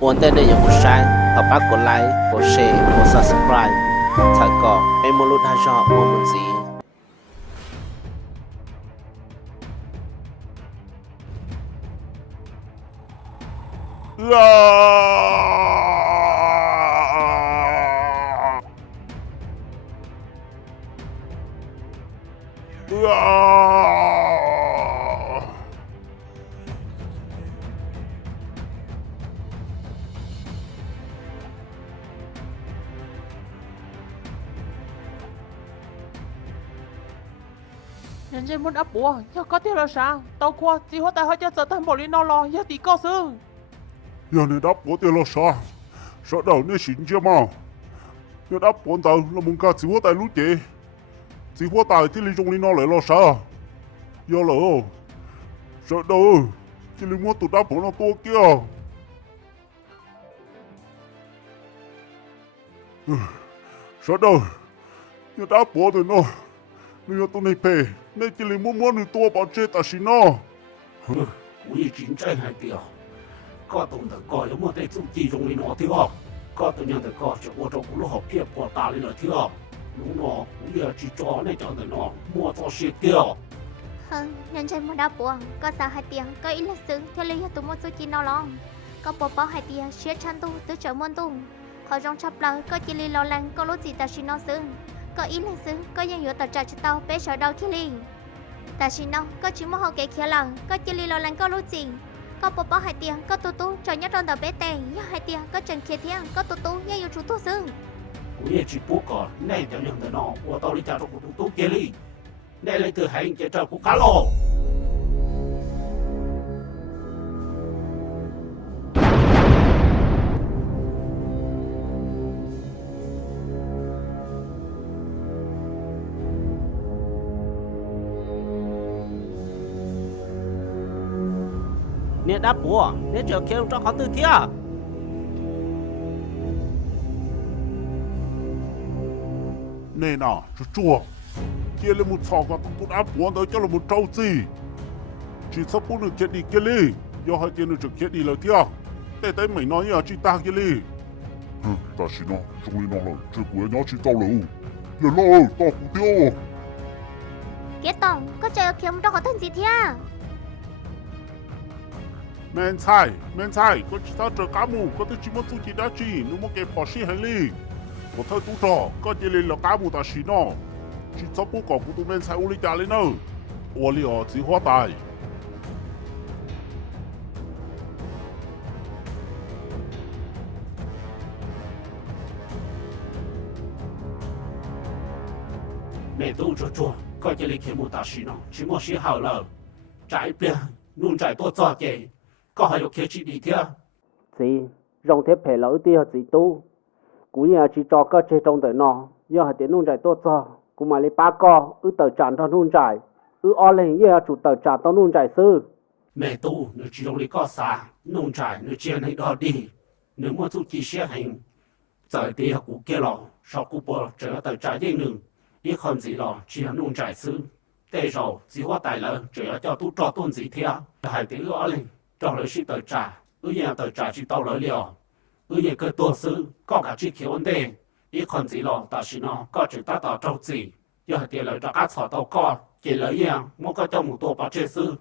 muốn tên này dùng một sáng hợp tác của like của share của subscribe thật có em muốn luôn hai cho muốn một gì nhân dân muốn ấp bùa, giờ có tiêu là sao? Tao qua, chỉ hóa tại họ cho sợ thân bộ lý nó lo, giờ tí có sư. giờ này đáp bố tiền lo sợ đầu nên xin chưa mà giờ đáp bố tao là muốn cả chỉ hóa tại lúc chế chỉ hóa tại thì lý trong lý nó lại lo sao giờ lỡ sợ đầu chỉ lý muốn tụi đáp bố nó to kia sợ đầu giờ đáp bố thì nó bây giờ tụi này phê nên chỉ lý muốn người to bảo chế ta xin nó 우리 진짜 할게요. 거동도 거의 못해 죽기 종이 어디요? 거동년도 거저 오저구로 허피에 보다리를 튀어. 누노 우리가 지저 내 전에 너 뭐저 시게요. Hơn, nhân dân mua đau buồn, có sao hai tiếng, có ý là xứng, theo lý tụ mua số chi nó lòng. Có bộ báo hai tiếng, xế chăn tu, tứ trở môn tu. Họ trong chấp lời, có chỉ lý lo lắng, có lúc gì ta xin nó xứng. Có ý là xứng, có nhân dụ tờ trả cho tao, bé sợ đau khi lý. Ta xin nó, có chỉ mua hậu kế kia lần, có chỉ lý lo lắng, có lúc gì. Có bộ báo hai tiếng, có tu tu, cho nhất trong tờ bé tè, nhớ hai tiếng, có trần kia thiên, có tu tu, nhân dụ chú tu xứng. 我也只不过那点样的呢，我到你家中都给你，那来的还应该照顾卡喽。nè đáp bùa nè chờ kêu cho khó từ kia nè nào chua kia là một thọ và tụi đáp bố tới cho là một trâu gì chỉ sắp bố được chết đi kia đi do hai tiền được trực chết đi lời kia để tới mày nói như chỉ ta kia đi ta xin nó trong lý nó là chưa cuối nó chỉ tao lẩu giờ lo tao cũng tiêu Kế tổng, có trời kiếm trong có thân gì thế à? men sai có chỉ tao chờ cá mù có tới chỉ muốn tu chỉ đã chỉ nếu muốn cái bỏ xí hay đi có thời tu trò có chỉ lên là cá mù ta xin nó chỉ sắp bố có của tụi men sai ô li trả lên nữa ô li ở chỉ hóa tài每都做做，个这里看不到事呢，只么是好了，再变，弄再多做嘅，个还有开始里天。 gì rong thế phải lỡ tiêu gì tu cú nhà chỉ cho có chơi trong đời nó giờ hai tiếng nung trái tốt cho cú mà lấy ba co tờ tràn cho nung trái o lên giờ chủ tờ tràn tao nung trái sư 每都你只用你个啥，弄在你见你到底，你么做这些行，在地下股给了，少股波只要到在地能，你看gì了，只要弄在事，对手只话大了，只要叫都抓顿几天，还得了嘞，找了是到在，人到在就到了了，人个多事，搞个这些问题，你看gì了，但是呢，搞只达到周子，要得了大家吵到搞，给了样，我个叫木多把这事。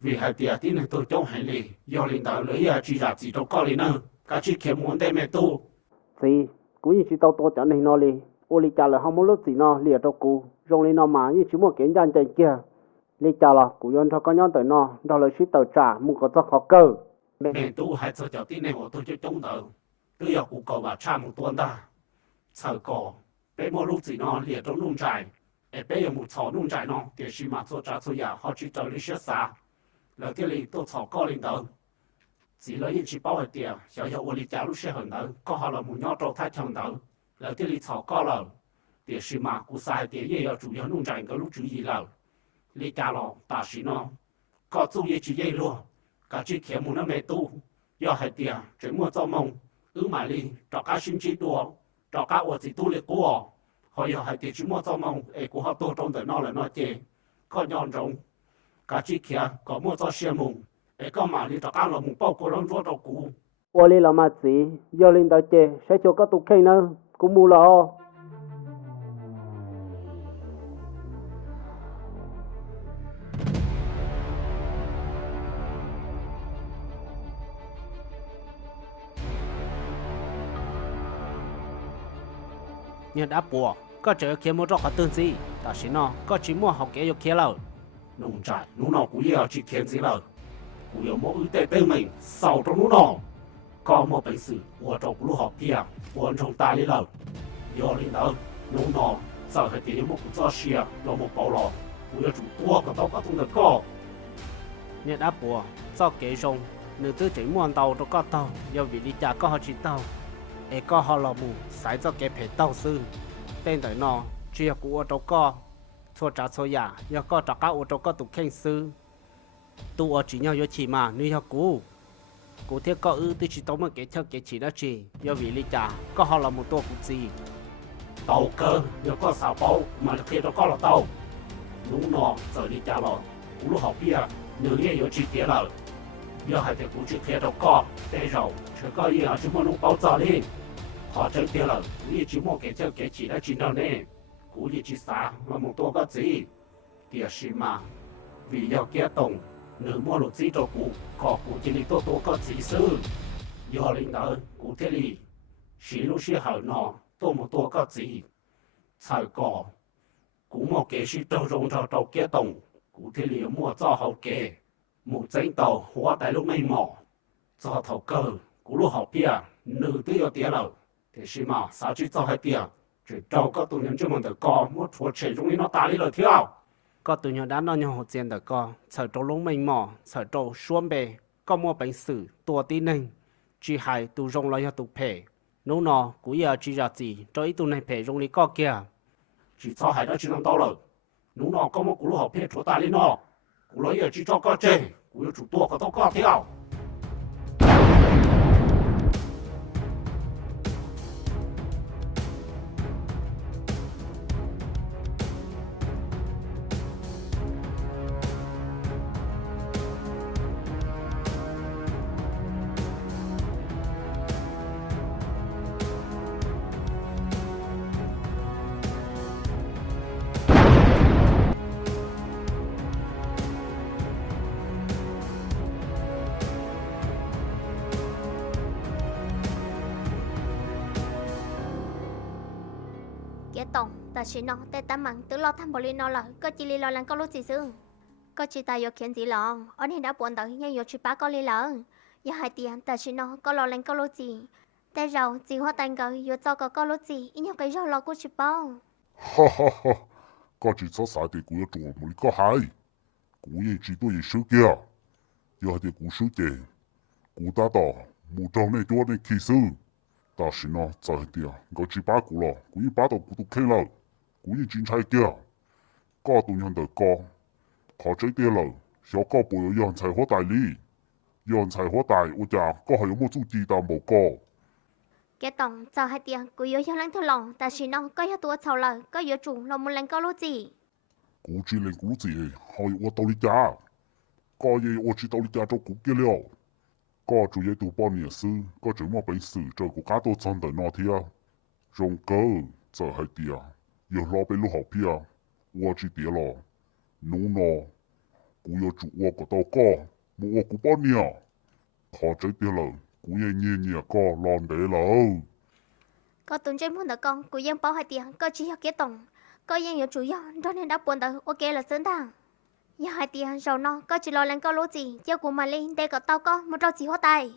vì hai tia tí này tôi trong hành lý do领导lấy chỉ ra chỉ trong có lý nữa cả chỉ kiếm muốn đem mẹ tu gì cú như chỉ tao to cho nên nó li ô li trả là không muốn lúc gì nó liệt cho cú rong li nó mà như chỉ một kiến gian chạy kia li trả là cú yon cho con nhon tới nó đó là chỉ tờ trả muốn có cho khó cơ mẹ tu hai giờ cho tí này của tôi cho trong đầu tôi giờ cụ cầu bà cha một tuần ta sợ cò bé mua lúc gì nó liệt trong nung trại bé giờ một sọ nung trại nó để xí mà cho trả cho nhà họ chỉ cho lý xét xa là cái lý tôi sọ có linh đầu chỉ lấy những chỉ bảo hệ tiền giờ giờ tôi lý trả lúc sẽ hơn nữa có họ là một nhóm trâu thái chồng đầu là cái lý sọ có là để xí mà cụ sai tiền giờ chủ yếu nung trại cái lúc chủ gì là lý trả lo ta xí nó có chú ý chỉ dây luôn cả chỉ kiếm một nó mẹ tu giờ hệ tiền chỉ mua cho mông mà đi cho cá sinh trí đùa cho cá ở chỉ tu liệt của họ giờ hệ tiền chỉ mua cho mông của họ tu trong đời nó là nó chê có nhon rộng cả chỉ kia có mua cho xe mùng có mà đi cho cá là mùng bao của nó rốt đầu cũ 我哩老妈子，要领导姐，谁叫个都开呢？กูมู了。nhưng đã bùa có chờ kia mua cho họ tương gì ta xin nó có chỉ mua học kế yêu kia lâu nông trại nú nọ cũng yêu chỉ kiến gì lời cũng yêu mỗi tệ tê mình sau trong nú nọ có một bệnh sự của trong lũ học kia của trong ta đi lời yêu linh đó nú nọ sau khi tìm một cuộc giao xia là một bảo lò cũng yêu chủ tua của tao có tung được co nhưng đã bùa do kế rong nữ tư chỉ mua tàu cho có tàu do vì đi trả có họ chỉ tàu e có họ là mù sai cho kế phải tàu sư tên tới nó chia của cho có cho trả cho giả do có trả các ô tô có tụ khen sư tụ ở chỉ nhau do chỉ mà nuôi học cú thiết có ư tôi chỉ tao mà kế theo kế chỉ đó chỉ do vì lý trả có họ là một tổ cụ gì tàu cơ nếu có xào bao mà được kia đó có là tàu nú nọ giờ đi trả lò cũng lúc học kia nếu nghe有chỉ tiền了要还得估计贴着高带肉这个也只么弄包早哩họ chân tiền了你只么给这给起来知道呢估计只啥mà một多个gì tiền是嘛vì要kế tổng nữ mua lục gì cho cụ có cụ chỉ đi多个gì sự要领导cụ thế li是路是好呢多么多个gì才có cụ mua kế是trâu rong trâu kế tổng cụ thế li mua cho hậu kế một danh tàu hóa tại lúc này mỏ cho thầu cơ cụ lúc học bia nữ tự do tiền rồi thì xí mà sao chỉ cho hai tiền chỉ trâu có tụi nhân chưa mình được co một chỗ chạy trong nó ta đi rồi theo có tụi nhân đã nói nhau hồ tiền được co sợ trâu lúc mình mỏ sợ trâu xuân bề có mua bánh sử tua tí nình chỉ hai tụ rong lại cho tụ phê nấu nọ cú giờ chỉ ra gì cho ít tụ này phê rong lý co kia chỉ cho hai đó chỉ làm tao rồi nấu nọ có một cụ lúc học bia chỗ ta đi nọ cụ lấy giờ chỉ cho có chơi cụ yêu chủ tua có tao có theo kế tổng ta chỉ nó tại ta mắng tự lo thăm bồ li nó là có chỉ li lo lắng có lúc gì xương có chỉ ta yêu khiến gì lo ở đây đã buồn tới nhưng yêu chỉ ba có li lỡ giờ hai tiền ta chỉ nó có lo lắng có lúc gì tại rồi chỉ hoa tan gờ yêu cho có lúc gì ít nhiều cái rau lo của chỉ bao ha ha ha có chỉ cho sai thì cũng chủ một cái hay cũng như chỉ tôi số kia giờ thì cũng số tiền cũng ta đó một trong này cho này kỳ sư ta xin nó在地啊，我只把股咯，股一把到股都开了，股一真菜嘅，個都樣得個，靠這啲咯，小個背有人才可大理，有人才可大，我就個係有冇做地但冇個。kế tổng cho hai tiền của yêu lắng theo lòng ta chỉ nó có yêu tua chầu lời có yêu chủ là một lần có lúc gì 股只令股字，係我到你家，個嘢我只到你家做股嘅了。có chủ yếu tụ bao nhiêu sự, có chủ mà bệnh sự cho cuộc cá tô chân đời nọ thia, rong cơ, giờ hai tia, giờ lo bên lúc học pia, tôi chỉ tia lo, nô nọ, cú yêu chủ tôi có tao có, mua cú bao nhiêu, khó chơi tia lo, cú yêu nhẹ có lon để lo. có tuần trên muốn được con của dân bảo hai tiền có chỉ học kế tổng có dân yêu chủ yếu đó nên đã buồn tới ok là sớm ta giờ hai tiền rồi nó có chỉ lo lắng có lỗ gì cho của mà lên đây có tao có một trâu chỉ hoa tài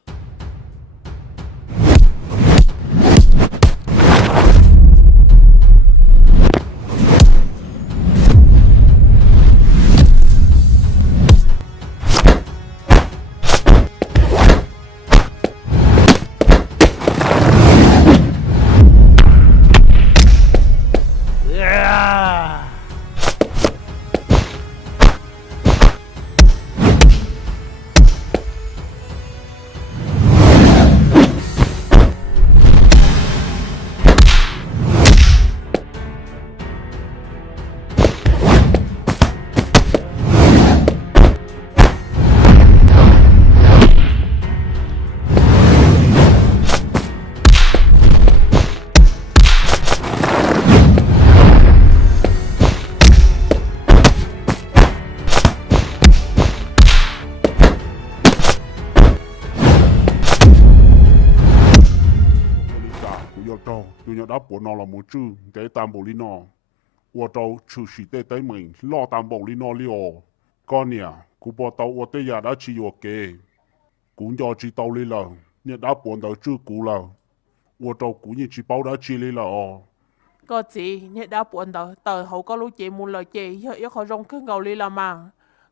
tôi nhớ đáp bọn nó là một chữ để tam bộ lý nó我就出事得对面落淡薄哩那里哦，嗰年古波到我哋也得去藥嘅，古就知道你啦，你打半到照顧啦，我就古已知包得去你啦哦。Có gì, nhớ đã buồn tờ, tờ hậu có lúc chế muốn lời chế, hiểu yếu khó rong khưng ngầu li là mà.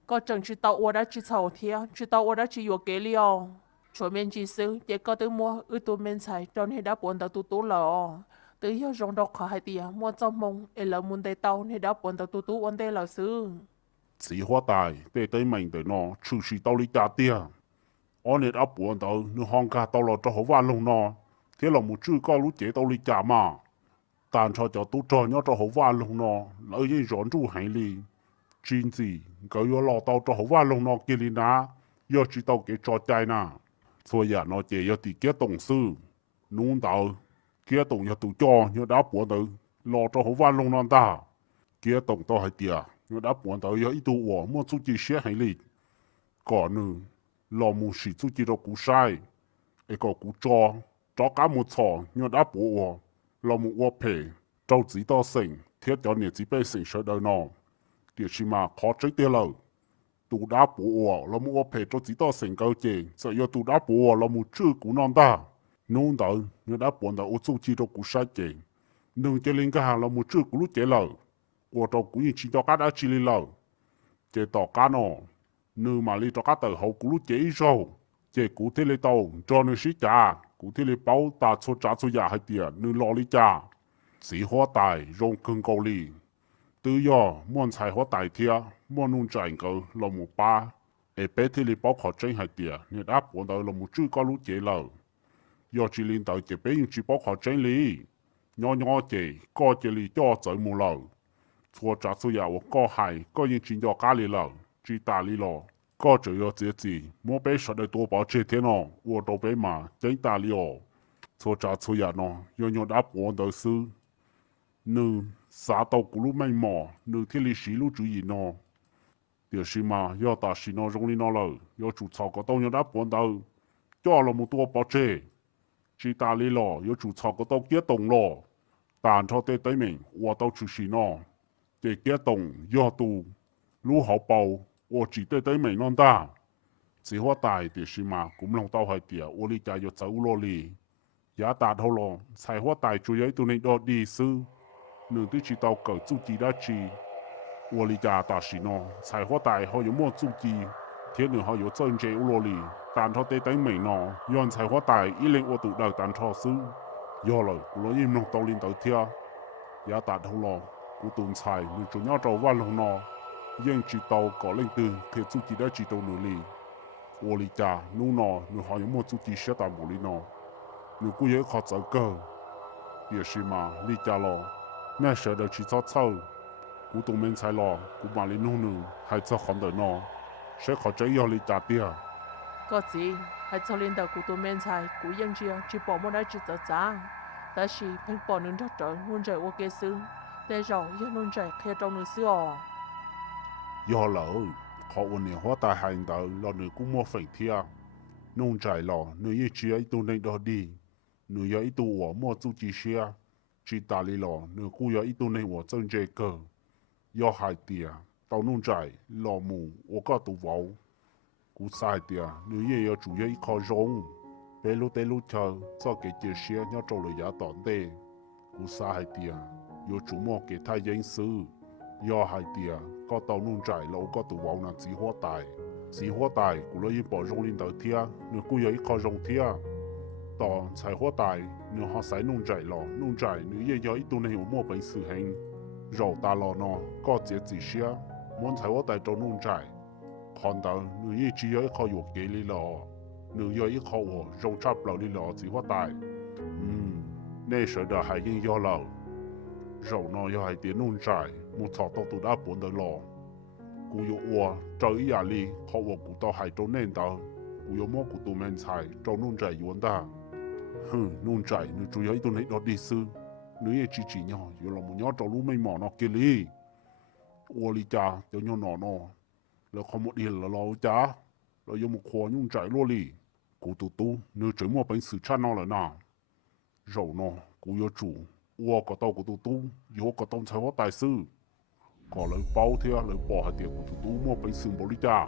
Có chẳng chỉ tàu ua đã chỉ sầu thịa, chỉ tàu ua đã chỉ yếu kế li ồ. Chỗ mình chỉ sư, chế có tư mua, tụ mình xài, cho nên đã buồn tờ tụ tụ lờ ồ. Từ hiểu rong đọc khó hai tìa, mua trong mông, lỡ muốn đầy tàu, nên đã buồn tờ tụ tụ ổn tê lờ sư. chỉ hóa tài, để tới mình tới nó, trừ sự tao lý trả tiền. Ở nên đã buồn tao, nếu hàng cả tao là cho hậu văn luôn nó, thế là một chữ có lúc chế tao lý trả mà. Tàn cho tụ trò nhớ cho hậu văn luôn nó, lỡ như rõn trụ hành lý. Chính gì, cái yếu lò tao cho hậu văn luôn nó kia lý ná, yếu chỉ tao cái trò chạy nà. Thôi à, nó chế yếu tí kia tổng sư, nung tao, kia tổng yếu tụ cho, nhớ đã buồn tao, lò cho hậu văn luôn nó ta. Kia tổng tao hay tìa, nhớ đã buồn tao yếu ít tụ ổ, mua chú chỉ xe hành lý. Còn nữa, lò mù sĩ chú chỉ đó cú sai, ấy có cú cho cả một chỏ, nhớ đã bộ ổ, lò mù ổ phê, trâu chỉ đó sinh, thiết cho nè chỉ bê sinh sợ đời nó. Điều chỉ mà khó trách tiêu lờ. Tụ đã bộ ổ, lò mù ổ phê trâu chỉ đó sinh câu chê, sợ yếu tụ đã bộ ổ, lò mù chư cú non ta. Nông đó, nhớ đã buồn tao ổ chú chỉ đó cú sai chê. Nông chê linh cái hàng lò mù chư cú lúc chê lờ. Ổ trâu cú nhìn chỉ cho cá đã chỉ lì lờ. Chê tỏ cá nó. Nếu mà lý cho các tờ hậu cú lúc chế rồi, chế cú thế lê tàu, cho nên sĩ trả, cú thế lê báo ta cho trả cho nhà hay tiền, nếu lo lý trả. Chỉ hóa tài, rong cưng cầu lý. Từ giờ, muốn xài hóa tài thịa, muốn nung chạy cơ, là một ba. Ê bé thế lê báo khó tranh hay tiền, nên đáp bọn tàu là một chữ có lúc chế lờ. Giờ chỉ liên tàu chế bé nhưng chỉ báo khó tranh lý. Nhỏ nhỏ chế, có chế lý cho chạy mù lờ. Cho trả cho nhà có hại, có những chuyện cho cá lý lờ. chỉ打理咯，个就要自己，莫被说的多包这天咯，我都被骂，真打理哦，错查错呀喏，要用打半的事，你啥到咕噜没毛，你天里西路注意喏，就是嘛，要打西喏容易喏了，要做草个都要打半的，叫了么多包这，只打理咯，要做草个都结冻咯，但他对对面我都出西喏，这结冻要都。lúa hậu bầu, 我只对对面弄大，只好大的是嘛，咁弄到係啲，我哋就要走落嚟，也達好咯，才好大主要到你到啲事，你都知道個自己的事，我哋就大是咯，才好大可有麼自己，天你可有真正落嚟，但他對對面咯，讓才好大，一零我都到但錯事，要來，我攞嘢弄到領導聽，也達好咯，我斷菜，你仲要做彎路咯。ยังจิตเอาก่อเล่งตึงเทจุจิได้จิตเอาหนูลีโอลิจานูนอหนูหอยมัวจุจิเสียตามบุลีนอหนูกูยังขอเจอเกอเดี๋ยวชิมาลีจาลอแม่เสือเดินชิชอบเช่ากูตรงเมนใช้รอกูมาลีนู่นหนึ่งให้เจ้าของเดินนอใช้ขอใจยอลีจาเตี้ย Có gì, hãy cho lên đầu của tụi mình xài, của dân chia, chỉ bỏ một đá chỉ tờ giá. Ta chỉ phải bỏ nướng rất trở, luôn chạy qua kế sư. Để rồi, dân luôn chạy theo trong nửa xưa à. Do lỡ, họ ổn định hóa tài hành đạo là người cũng mua phải thia. Nông trải lò, người như chỉ ấy tu nên đó đi. Người ấy tu ở mua chú chỉ xe. Chỉ ta lý lò, người cũng ấy tu nên ở chân dây cơ. Do hai tìa, tao nông trải, lò mù, ở các tu vào. Cú sai tìa, người như chủ yếu khó rong. Bé lúc tế lúc chờ, cho cái chiếc xe nhớ trâu lời giá tỏn tê. Cú sai tìa, yếu chủ mua cái thay danh sư. do hai tia có tàu nung trải lâu có tụ vào là chỉ hóa tài của lấy bỏ rong lên đầu thia nếu cú ấy khó rong thia tỏ xài hóa tài nếu họ xài nung trải nếu ye yo ít tu này mua bệnh sự hành rồi ta lo nó có chế chỉ xia muốn xài hóa tài trong nung trải còn tàu nếu ye chỉ ấy khó yok kế lý lò nếu ye ít khó rong chắp lâu lý lò chỉ hóa tài nên sợ đã hai yên do lâu rồi nó yo hai tiền nung trải một thọ tao tụt áp bốn đời lò, cú yêu ua trời nhà li họ ua cú tao hai trâu nên tao, cú yêu mò cú tụi men xài trâu nung chạy yuan ta, nung chạy nếu chủ yếu tụi này đó đi sư, nếu như chỉ nhỏ, yêu là một nhỏ trâu lú mấy mỏ nó kia li, ua li cha cho nhỏ nó, là không một điều là lo cha, là yêu một khoa nung chạy lo li, cú tụt tu nếu trời mua bánh sứ cha nó là nào, rầu nó cú yo chủ ua có tàu của tụ tu yo có tông sai hóa tài sư có lời bao theo lời bỏ hạt tiền của tụ tu mua bánh sừng bò đi cha